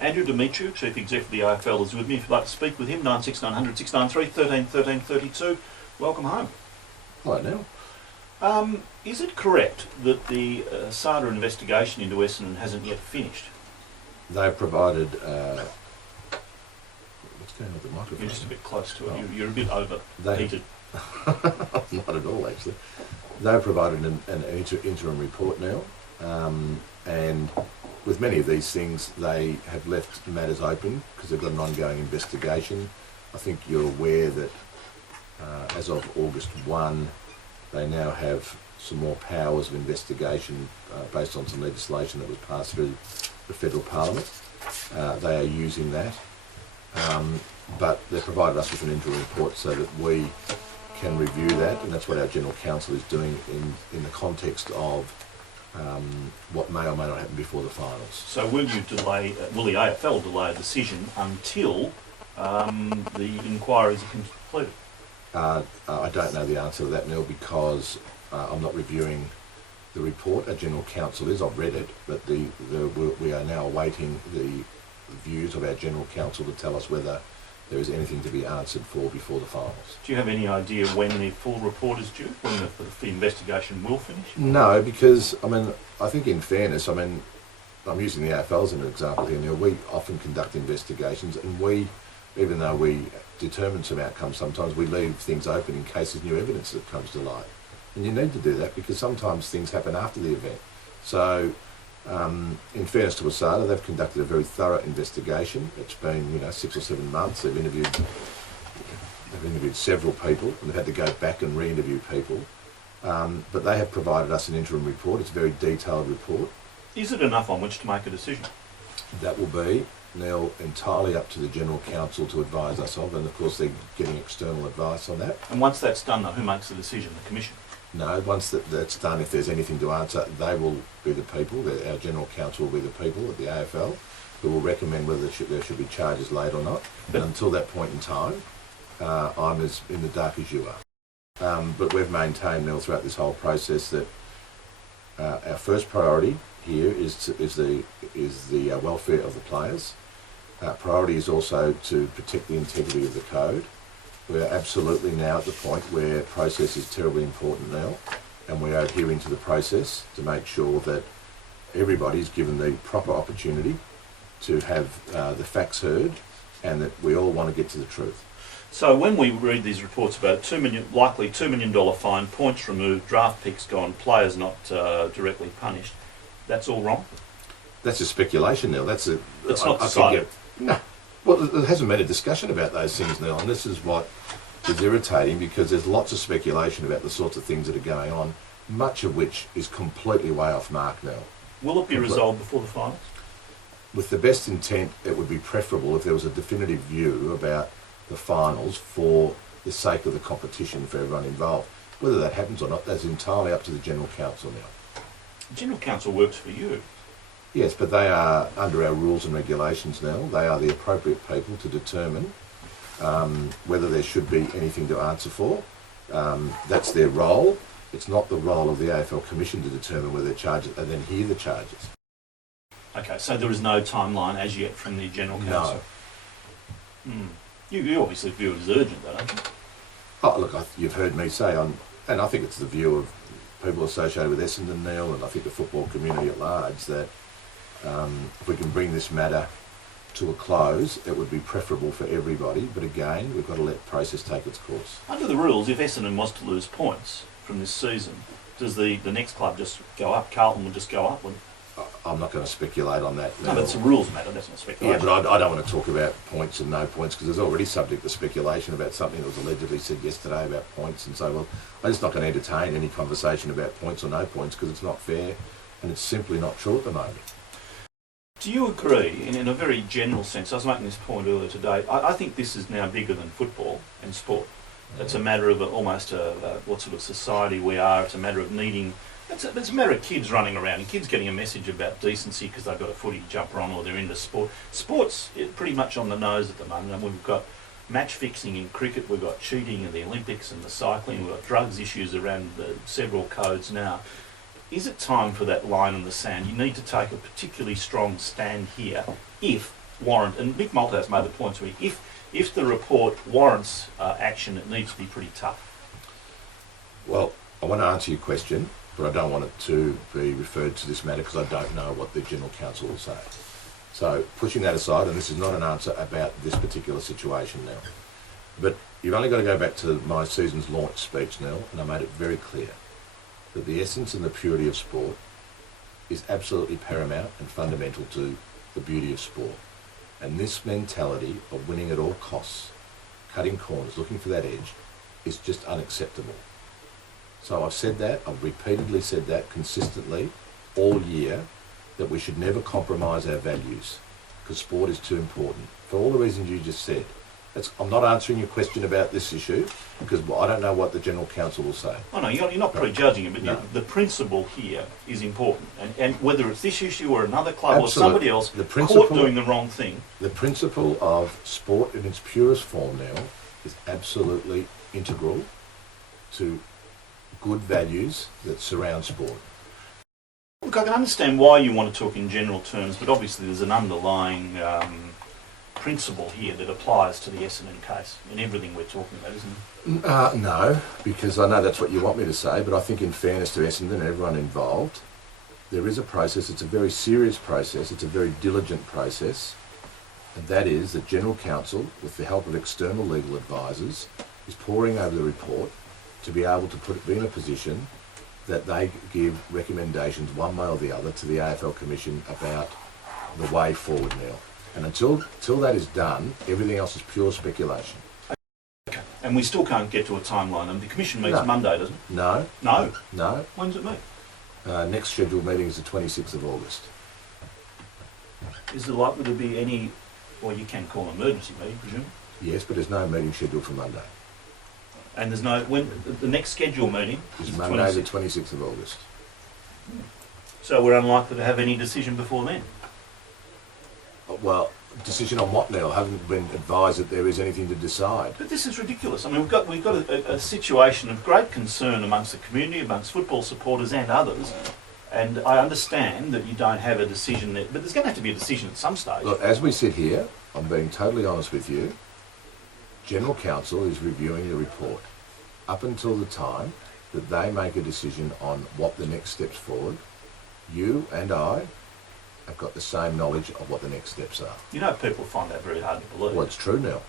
Andrew Demetriou, Chief Executive of the AFL, is with me. If you'd like to speak with him, 96900 693 13 13 32. Welcome home. Hello, Neil. Is it correct that the SADA investigation into Essendon hasn't yet finished? They've provided... what's going on with the microphone? You're just a bit close to it. You're a bit overheated. Not at all, actually. They've provided an interim report now, and with many of these things, they have left matters open because they've got an ongoing investigation. I think you're aware that as of August 1, they now have some more powers of investigation based on some legislation that was passed through the Federal Parliament. They are using that, but they've provided us with an interim report so that we can review that, and that's what our General Counsel is doing in the context of what may or may not happen before the finals. So will the AFL delay a decision until the inquiries are completed? I don't know the answer to that, Neil, because I'm not reviewing the report. Our General Counsel is. I've read it, but we are now awaiting the views of our General Counsel to tell us whether there is anything to be answered for before the finals. Do you have any idea when the full report is due, when the investigation will finish? No, because, I think in fairness, I'm using the AFL as an example here, Neil. We often conduct investigations, and even though we determine some outcomes sometimes, we leave things open in case there's new evidence that comes to light. And you need to do that because sometimes things happen after the event. So, in fairness to ASADA, they've conducted a very thorough investigation. It's been, 6 or 7 months. They've interviewed several people, and they've had to go back and re-interview people. But they have provided us an interim report. It's a very detailed report. Is it enough on which to make a decision? That will be, Neil, entirely up to the General Counsel to advise us of, and of course they're getting external advice on that. And once that's done, though, who makes the decision? The Commission? No, once that's done, if there's anything to answer, they will be the people, our General Counsel will be the people at the AFL who will recommend whether there should be charges laid or not. And until that point in time, I'm as in the dark as you are. But we've maintained, Neil, throughout this whole process that our first priority here is the welfare of the players. Priority is also to protect the integrity of the code. We're absolutely now at the point where process is terribly important now, and we are adhering to the process to make sure that everybody's given the proper opportunity to have the facts heard, and that we all want to get to the truth. So when we read these reports about likely $2 million fine, points removed, draft picks gone, players not directly punished, that's all wrong? That's a speculation, Neil. It's not decided. No. Well, there hasn't been a discussion about those things, Neil, and this is what is irritating, because there's lots of speculation about the sorts of things that are going on, much of which is completely way off mark now. Will it be resolved before the finals? With the best intent, it would be preferable if there was a definitive view about the finals for the sake of the competition for everyone involved. Whether that happens or not, that's entirely up to the General Counsel now. The General Counsel works for you. Yes, but they are, under our rules and regulations now, they are the appropriate people to determine whether there should be anything to answer for. That's their role. It's not the role of the AFL Commission to determine whether charges and then hear the charges. Okay, so there is no timeline as yet from the General Counsel? No. You obviously view it as urgent, though, don't you? Oh, look, you've heard me say, and I think it's the view of people associated with Essendon, Neil, and I think the football community at large, that if we can bring this matter to a close, it would be preferable for everybody. But again, we've got to let the process take its course. Under the rules, if Essendon was to lose points from this season, does the next club just go up? Carlton would just go up? I'm not going to speculate on that. No, that's a rules matter, that's not speculation. Yeah, but I don't want to talk about points and no points, because there's already subject to speculation about something that was allegedly said yesterday about points, and so, well, I'm just not going to entertain any conversation about points or no points, because it's not fair and it's simply not true at the moment. Do you agree, in a very general sense, I was making this point earlier today, I think this is now bigger than football and sport. It's a matter of almost what sort of society we are. It's a matter of needing... It's a matter of kids running around and kids getting a message about decency because they've got a footy jumper on or they're into sport. Sport's pretty much on the nose at the moment, and we've got match fixing in cricket, we've got cheating in the Olympics and the cycling, we've got drugs issues around several codes now. is it time for that line in the sand? You need to take a particularly strong stand here if warrant, and Mick Malthouse made the point to me, if the report warrants action, it needs to be pretty tough. Well, I want to answer your question, but I don't want it to be referred to this matter because I don't know what the General Counsel will say. So pushing that aside, and this is not an answer about this particular situation now, but you've only got to go back to my season's launch speech, Neil, and I made it very clear that the essence and the purity of sport is absolutely paramount and fundamental to the beauty of sport. And this mentality of winning at all costs, cutting corners, looking for that edge, is just unacceptable. So I've said that, I've repeatedly said that consistently all year, that we should never compromise our values because sport is too important. For all the reasons you just said. I'm not answering your question about this issue because I don't know what the General Counsel will say. Oh no, you're not prejudging it, but No. the principle here is important. And whether it's this issue or another club Absolutely. or somebody else, The caught principle- doing the wrong thing. The principle of sport in its purest form now is absolutely integral to good values that surround sport. Look, I can understand why you want to talk in general terms, but obviously there's an underlying principle here that applies to the Essendon case in everything we're talking about, isn't it? No, because I know that's what you want me to say, but I think in fairness to Essendon and everyone involved, there is a process. It's a very serious process. It's a very diligent process. And that is that General Counsel, with the help of external legal advisors, is poring over the report to be able to be in a position that they give recommendations one way or the other to the AFL Commission about the way forward now. And until that is done, everything else is pure speculation. Okay. And we still can't get to a timeline. And the Commission meets No. Monday, doesn't it? No. No? No. When's it meet? Next scheduled meeting is the 26th of August. Is there likely to be any, well, you can call an emergency meeting, presume? Yes, but there's no meeting scheduled for Monday. And there's no, when the next scheduled meeting It's is Monday the 26th. 26th of August. So we're unlikely to have any decision before then. Well, decision on what now? I haven't been advised that there is anything to decide. But this is ridiculous. I mean, we've got a situation of great concern amongst the community, amongst football supporters and others. And I understand that you don't have a decision there, but there's going to have to be a decision at some stage. Look, as we sit here, I'm being totally honest with you, General Counsel is reviewing the report up until the time that they make a decision on what the next steps forward. You and I have got the same knowledge of what the next steps are. You know, people find that very hard to believe. Well, it's true now.